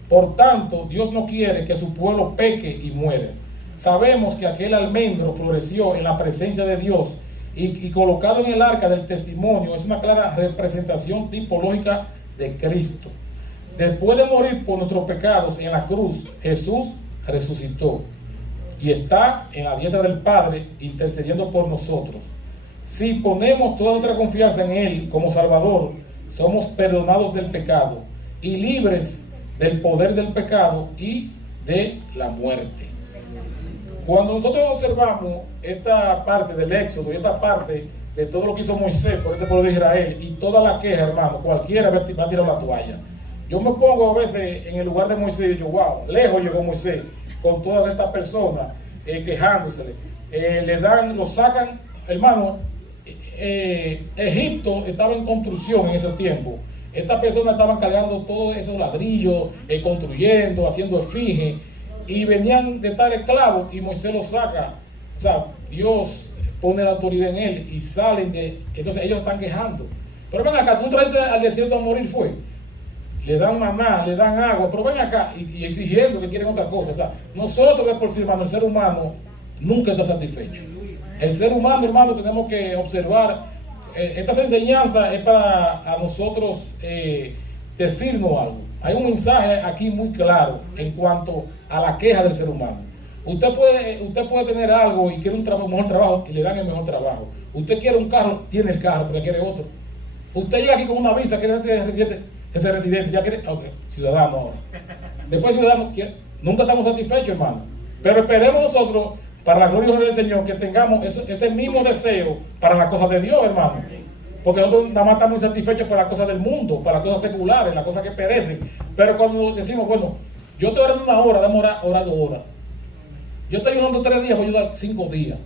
Por tanto, Dios no quiere que su pueblo peque y muera. Sabemos que aquel almendro floreció en la presencia de Dios y colocado en el arca del testimonio es una clara representación tipológica de Cristo. Después de morir por nuestros pecados en la cruz, Jesús resucitó y está en la diestra del Padre intercediendo por nosotros. Si ponemos toda nuestra confianza en Él como Salvador, somos perdonados del pecado y libres del poder del pecado y de la muerte. Cuando nosotros observamos esta parte del Éxodo y esta parte de todo lo que hizo Moisés por este pueblo de Israel y toda la queja, hermano, cualquiera va a tirar la toalla. Yo me pongo a veces en el lugar de Moisés y digo, wow, lejos llegó Moisés con todas estas personas quejándosele. Lo sacan, hermano. Egipto estaba en construcción en ese tiempo. Estas personas estaban cargando todos esos ladrillos, construyendo, haciendo esfinge, y venían de estar esclavos y Moisés los saca. O sea, Dios pone la autoridad en él y salen de. Entonces ellos están quejando. Pero ven acá, tú traiste al desierto a morir, fue. Le dan maná, le dan agua, pero ven acá y exigiendo que quieren otra cosa. O sea, nosotros de por sí, hermano, el ser humano nunca está satisfecho. El ser humano, hermano, tenemos que observar. Estas enseñanzas es para a nosotros decirnos algo. Hay un mensaje aquí muy claro en cuanto a la queja del ser humano. Usted puede tener algo y quiere un mejor trabajo y le dan el mejor trabajo. Usted quiere un carro, tiene el carro, pero quiere otro. Usted llega aquí con una visa, quiere ser residente, ya quiere, ciudadano ahora. Después ciudadano, nunca estamos satisfechos, hermano. Pero esperemos nosotros, para la gloria del Señor, que tengamos ese mismo deseo para las cosas de Dios, hermano. Porque nosotros nada más estamos insatisfechos para las cosas del mundo, para las cosas seculares, las cosas que perecen. Pero cuando decimos, bueno, yo estoy orando 1 hora, dame orar 2 horas. Yo estoy ayudando 3 días, voy a ayudar 5 días.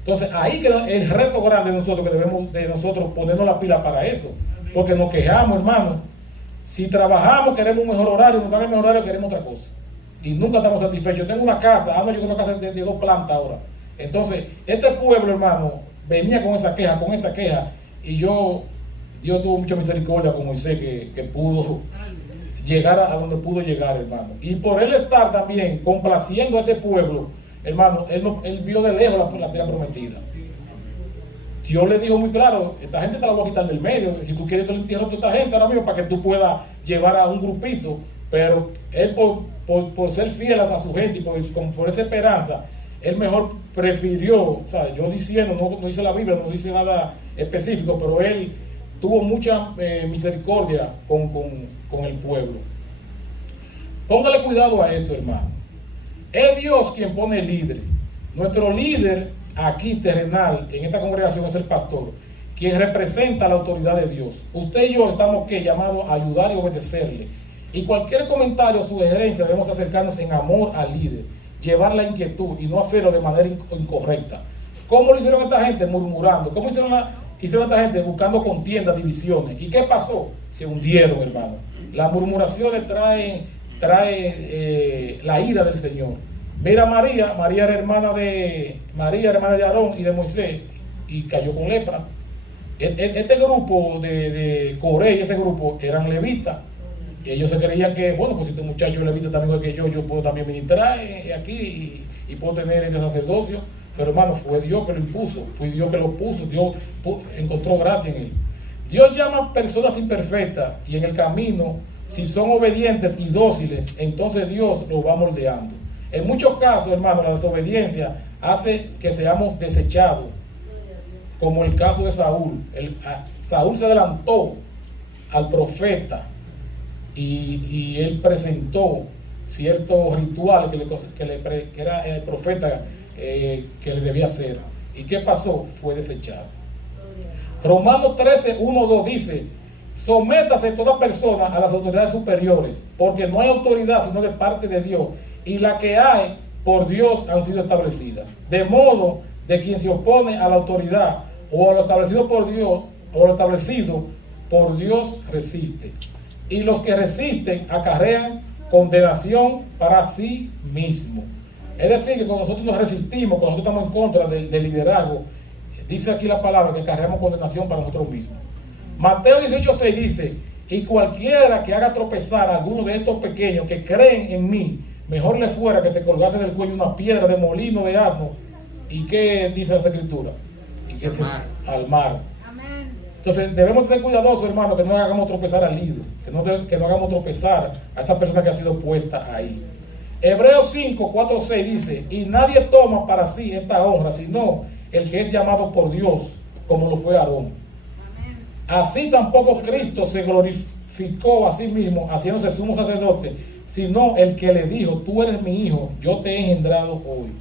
Entonces ahí queda el reto grande de nosotros, que debemos de nosotros ponernos la pila para eso, porque nos quejamos, hermano. Si trabajamos queremos un mejor horario, nos dan el mejor horario, queremos otra cosa y nunca estamos satisfechos. Tengo una casa, yo tengo una casa de 2 plantas ahora. Entonces este pueblo, hermano, venía con esa queja, y Dios tuvo mucha misericordia con Moisés, que pudo llegar a donde pudo llegar, hermano. Y por él estar también complaciendo a ese pueblo, hermano, él vio de lejos la tierra prometida. Dios le dijo muy claro: esta gente te la voy a quitar del medio. Si tú quieres, te lo entierro a toda esta gente ahora mismo para que tú puedas llevar a un grupito. Pero él, por ser fiel a su gente y por esa esperanza, él mejor prefirió, o sea, yo diciendo, no dice la Biblia, no dice nada específico, pero él tuvo mucha misericordia con el pueblo. Póngale cuidado a esto, hermano. Es Dios quien pone líder. Nuestro líder aquí terrenal en esta congregación es el pastor, quien representa la autoridad de Dios. Usted y yo estamos llamados a ayudar y obedecerle. Y cualquier comentario o sugerencia debemos acercarnos en amor al líder, llevar la inquietud y no hacerlo de manera incorrecta. ¿Cómo lo hicieron esta gente? Murmurando. ¿Cómo hicieron esta gente? Buscando contiendas, divisiones. ¿Y qué pasó? Se hundieron, hermano. Las murmuraciones traen la ira del Señor. Mira, María era hermana de Aarón y de Moisés, y cayó con lepra. Este grupo de Coré y ese grupo eran levitas. Y ellos se creían que, bueno, pues si este muchacho es levita también igual que yo puedo también ministrar aquí y puedo tener este sacerdocio. Pero, hermano, fue Dios que lo impuso, fue Dios que lo puso, Dios encontró gracia en él. Dios llama a personas imperfectas, y en el camino, si son obedientes y dóciles, entonces Dios los va moldeando. En muchos casos, hermano, la desobediencia hace que seamos desechados, como el caso de Saúl. Saúl se adelantó al profeta y él presentó ciertos rituales que era el profeta que le debía hacer. ¿Y qué pasó? Fue desechado. Romanos 13, 1, 2 dice: sométase toda persona a las autoridades superiores, porque no hay autoridad sino de parte de Dios, y la que hay por Dios han sido establecidas. De modo de quien se opone a la autoridad o a lo establecido por Dios, o lo establecido por Dios, resiste. Y los que resisten acarrean condenación para sí mismo. Es decir, que cuando nosotros nos resistimos, cuando nosotros estamos en contra del liderazgo, dice aquí la palabra que acarreamos condenación para nosotros mismos. Mateo 18:6 dice: y cualquiera que haga tropezar a alguno de estos pequeños que creen en mí, mejor le fuera que se colgase del cuello una piedra de molino de asno. ¿Y qué dice la Escritura? Y que al mar. Amén. Entonces debemos ser cuidadosos, hermano, que no hagamos tropezar al líder, que no hagamos tropezar a esa persona que ha sido puesta ahí. Hebreos 5:4-6 dice: y nadie toma para sí esta honra, sino el que es llamado por Dios, como lo fue Aarón. Así tampoco Cristo se glorificó a sí mismo, haciéndose sumo sacerdote, sino el que le dijo: tú eres mi hijo, yo te he engendrado hoy.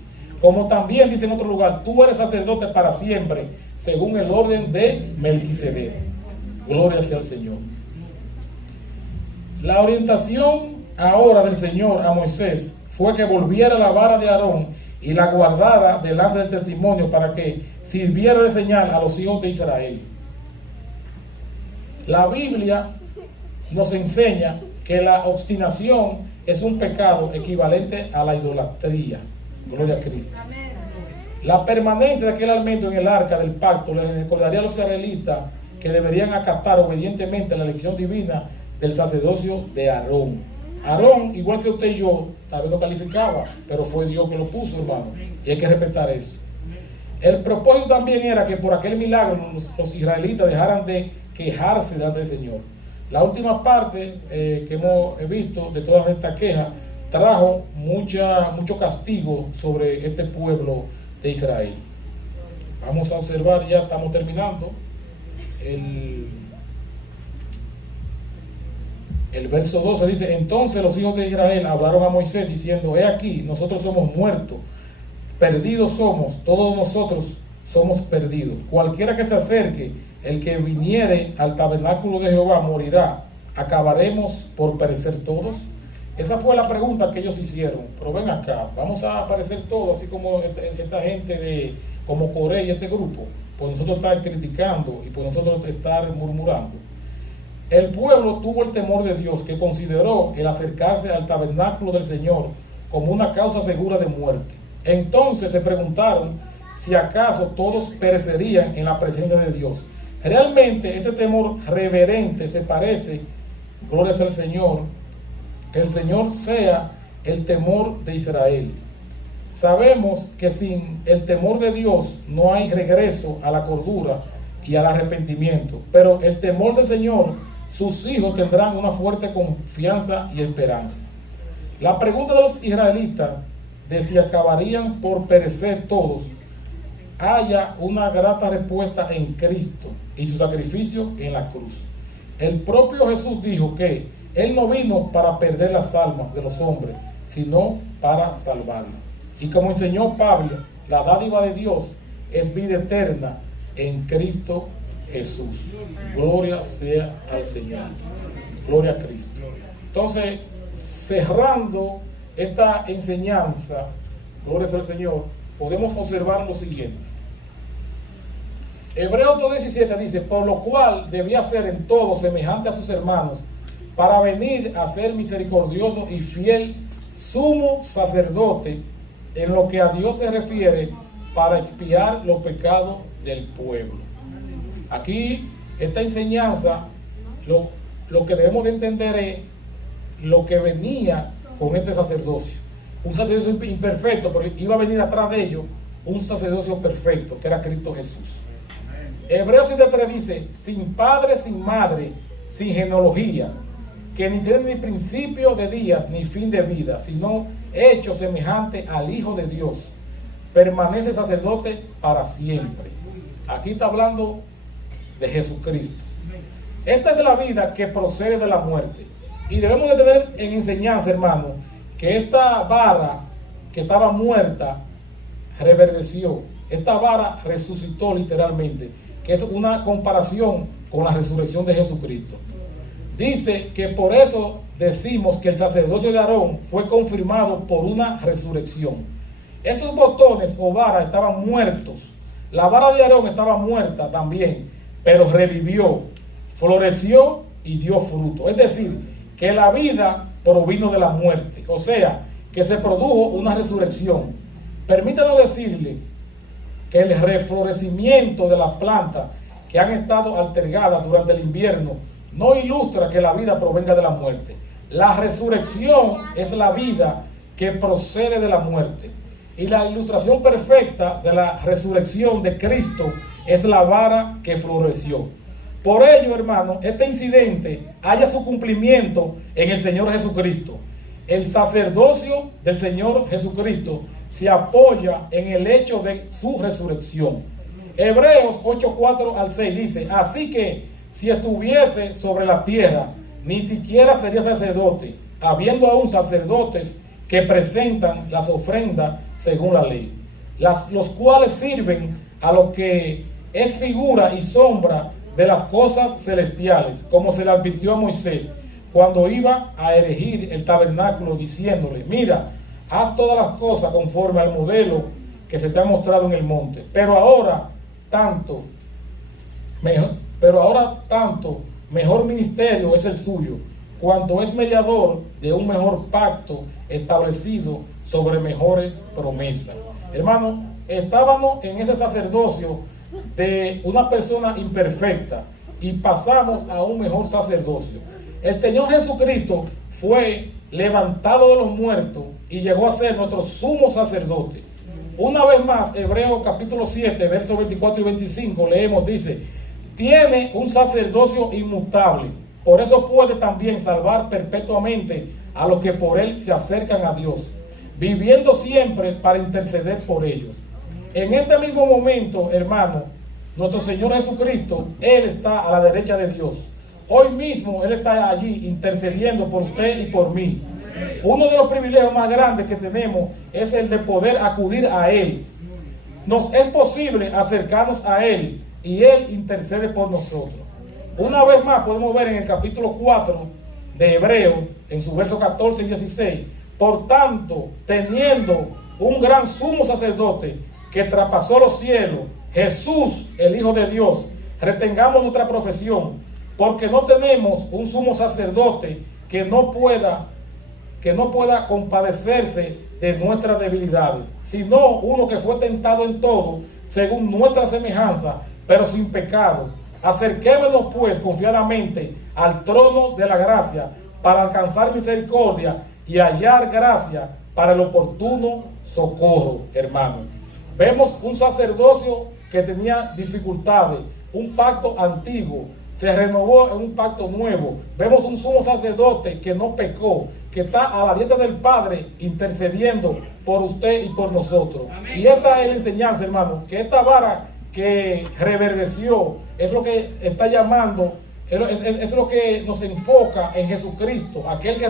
Como también dice en otro lugar: tú eres sacerdote para siempre, según el orden de Melquisedec. Gloria sea al Señor. La orientación ahora del Señor a Moisés fue que volviera la vara de Aarón y la guardara delante del testimonio, para que sirviera de señal a los hijos de Israel. La Biblia nos enseña que la obstinación es un pecado equivalente a la idolatría. Gloria a Cristo. La permanencia de aquel alimento en el arca del pacto les recordaría a los israelitas que deberían acatar obedientemente la elección divina del sacerdocio de Aarón. Aarón, igual que usted y yo, tal vez no calificaba, pero fue Dios que lo puso, hermano, y hay que respetar eso. El propósito también era que por aquel milagro los israelitas dejaran de quejarse delante del Señor. La última parte que hemos visto de todas estas quejas trajo mucho castigo sobre este pueblo de Israel. Vamos a observar, ya estamos terminando, el verso 12 dice: entonces los hijos de Israel hablaron a Moisés diciendo: he aquí, nosotros somos muertos, perdidos somos, todos nosotros somos perdidos. Cualquiera que se acerque, el que viniere al tabernáculo de Jehová, morirá. ¿Acabaremos por perecer todos? Esa fue la pregunta que ellos hicieron. Pero ven acá, vamos a aparecer todos, así como esta gente como Coré y este grupo, por nosotros estar criticando y por nosotros estar murmurando. El pueblo tuvo el temor de Dios, que consideró el acercarse al tabernáculo del Señor como una causa segura de muerte. Entonces se preguntaron si acaso todos perecerían en la presencia de Dios. Realmente este temor reverente se parece, gloria sea al Señor, que el Señor sea el temor de Israel. Sabemos que sin el temor de Dios no hay regreso a la cordura y al arrepentimiento, pero el temor del Señor, sus hijos tendrán una fuerte confianza y esperanza. La pregunta de los israelitas de si acabarían por perecer todos, haya una grata respuesta en Cristo y su sacrificio en la cruz. El propio Jesús dijo que Él no vino para perder las almas de los hombres, sino para salvarlas. Y como enseñó Pablo, la dádiva de Dios es vida eterna en Cristo Jesús. Gloria sea al Señor. Gloria a Cristo. Entonces, cerrando esta enseñanza, gloria sea al Señor, podemos observar lo siguiente. Hebreos 2:17 dice: por lo cual debía ser en todo semejante a sus hermanos, para venir a ser misericordioso y fiel sumo sacerdote en lo que a Dios se refiere, para expiar los pecados del pueblo. Aquí, esta enseñanza, lo que debemos de entender es lo que venía con este sacerdocio. Un sacerdocio imperfecto, pero iba a venir atrás de ello un sacerdocio perfecto, que era Cristo Jesús. Hebreos 7:3 dice: sin padre, sin madre, sin genealogía, que ni tiene ni principio de días ni fin de vida, sino hecho semejante al Hijo de Dios, permanece sacerdote para siempre. Aquí está hablando de Jesucristo. Esta es la vida que procede de la muerte. Y debemos de tener en enseñanza, hermano, que esta vara que estaba muerta reverdeció. Esta vara resucitó literalmente, que es una comparación con la resurrección de Jesucristo. Dice que por eso decimos que el sacerdocio de Aarón fue confirmado por una resurrección. Esos botones o varas estaban muertos. La vara de Aarón estaba muerta también, pero revivió, floreció y dio fruto. Es decir, que la vida provino de la muerte. O sea, que se produjo una resurrección. Permítanos decirle que el reflorecimiento de las plantas que han estado altergadas durante el invierno no ilustra que la vida provenga de la muerte. La resurrección es la vida que procede de la muerte. Y la ilustración perfecta de la resurrección de Cristo es la vara que floreció. Por ello, hermano, este incidente halla su cumplimiento en el Señor Jesucristo. El sacerdocio del Señor Jesucristo se apoya en el hecho de su resurrección. Hebreos 8:4 al 6 dice: así que si estuviese sobre la tierra, ni siquiera sería sacerdote, habiendo aún sacerdotes que presentan las ofrendas según la ley, los cuales sirven a lo que es figura y sombra de las cosas celestiales, como se le advirtió a Moisés cuando iba a erigir el tabernáculo, diciéndole: mira, haz todas las cosas conforme al modelo que se te ha mostrado en el monte. Pero ahora tanto mejor ministerio es el suyo, cuanto es mediador de un mejor pacto establecido sobre mejores promesas. Hermano, estábamos en ese sacerdocio de una persona imperfecta y pasamos a un mejor sacerdocio. El Señor Jesucristo fue levantado de los muertos y llegó a ser nuestro sumo sacerdote. Una vez más, Hebreos capítulo 7, versos 24 y 25, leemos, dice: tiene un sacerdocio inmutable, por eso puede también salvar perpetuamente a los que por él se acercan a Dios, viviendo siempre para interceder por ellos. En este mismo momento, hermano, nuestro Señor Jesucristo, Él está a la derecha de Dios. Hoy mismo Él está allí intercediendo por usted y por mí. Uno de los privilegios más grandes que tenemos es el de poder acudir a Él. Nos es posible acercarnos a Él y Él intercede por nosotros. Una vez más podemos ver en el capítulo 4 de Hebreos, en su verso 14 y 16. Por tanto, teniendo un gran sumo sacerdote que traspasó los cielos, Jesús, el Hijo de Dios, retengamos nuestra profesión, porque no tenemos un sumo sacerdote que no pueda compadecerse de nuestras debilidades, sino uno que fue tentado en todo, según nuestra semejanza, pero sin pecado. Acerquémonos pues confiadamente al trono de la gracia, para alcanzar misericordia y hallar gracia para el oportuno socorro, hermano. Vemos un sacerdocio que tenía dificultades, un pacto antiguo se renovó en un pacto nuevo. Vemos un sumo sacerdote que no pecó, que está a la diestra del Padre intercediendo por usted y por nosotros. Amén. Y esta es la enseñanza, hermano, que esta vara que reverdeció es lo que está llamando, es lo que nos enfoca en Jesucristo, aquel que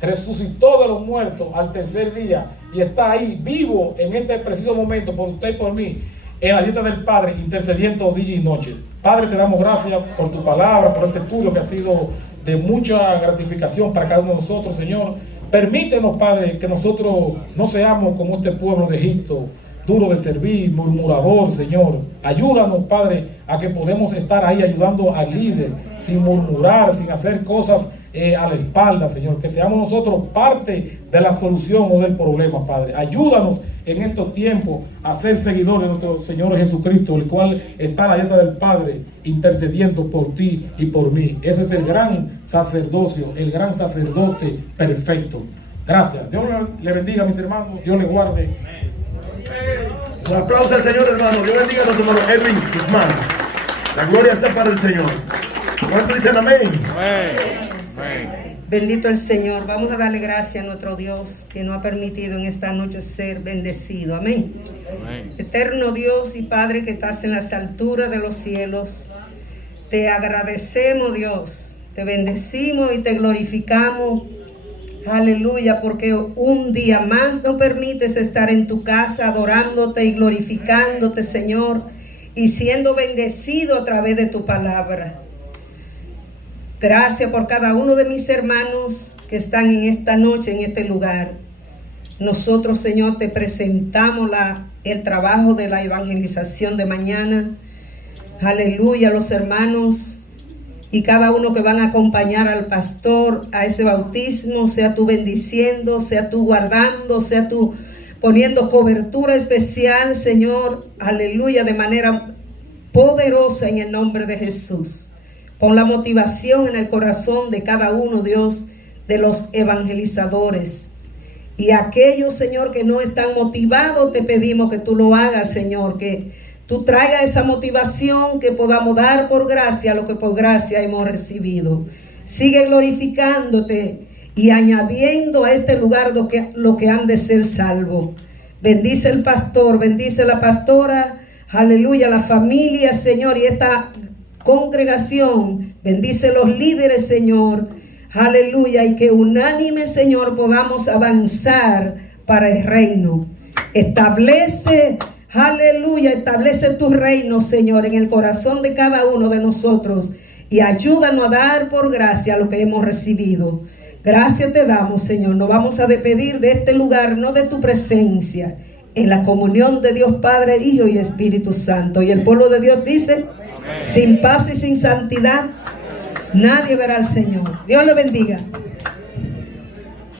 resucitó de los muertos al tercer día y está ahí vivo en este preciso momento por usted y por mí, en la diestra del Padre, intercediendo día y noche. Padre, te damos gracias por tu palabra, por este estudio que ha sido de mucha gratificación para cada uno de nosotros, Señor. Permítenos, Padre, que nosotros no seamos como este pueblo de Egipto, duro de servir, murmurador, Señor. Ayúdanos, Padre, a que podamos estar ahí ayudando al líder, sin murmurar, sin hacer cosas a la espalda, Señor. Que seamos nosotros parte de la solución o del problema, Padre. Ayúdanos en estos tiempos a ser seguidores de nuestro Señor Jesucristo, el cual está a la diestra del Padre, intercediendo por ti y por mí. Ese es el gran sacerdocio, el gran sacerdote perfecto. Gracias. Dios le bendiga, mis hermanos. Dios le guarde. Un aplauso al Señor, hermano. Dios bendiga a nuestro hermano Edwin Guzmán. La gloria sea para el Señor. ¿Cuántos dicen amén? Amén. Bendito el Señor. Vamos a darle gracias a nuestro Dios que nos ha permitido en esta noche ser bendecido. Amén. Amén. Eterno Dios y Padre que estás en las alturas de los cielos, te agradecemos, Dios. Te bendecimos y te glorificamos. Aleluya, porque un día más nos permites estar en tu casa adorándote y glorificándote, Señor, y siendo bendecido a través de tu palabra. Gracias por cada uno de mis hermanos que están en esta noche, en este lugar. Nosotros, Señor, te presentamos el trabajo de la evangelización de mañana. Aleluya, los hermanos y cada uno que van a acompañar al pastor a ese bautismo, sea tú bendiciendo, sea tú guardando, sea tú poniendo cobertura especial, Señor, aleluya, de manera poderosa en el nombre de Jesús. Pon la motivación en el corazón de cada uno, Dios, de los evangelizadores. Y aquellos, Señor, que no están motivados, te pedimos que tú lo hagas, Señor, que tú traigas esa motivación, que podamos dar por gracia lo que por gracia hemos recibido. Sigue glorificándote y añadiendo a este lugar lo que han de ser salvo. Bendice el pastor, bendice la pastora, aleluya, la familia, Señor, y esta congregación. Bendice los líderes, Señor, aleluya, y que unánime, Señor, podamos avanzar para el reino. Establece, aleluya, establece tu reino, Señor, en el corazón de cada uno de nosotros y ayúdanos a dar por gracia lo que hemos recibido. Gracias te damos, Señor. Nos vamos a despedir de este lugar, no de tu presencia, en la comunión de Dios Padre, Hijo y Espíritu Santo. Y el pueblo de Dios dice, amén. Sin paz y sin santidad, nadie verá al Señor. Dios le bendiga.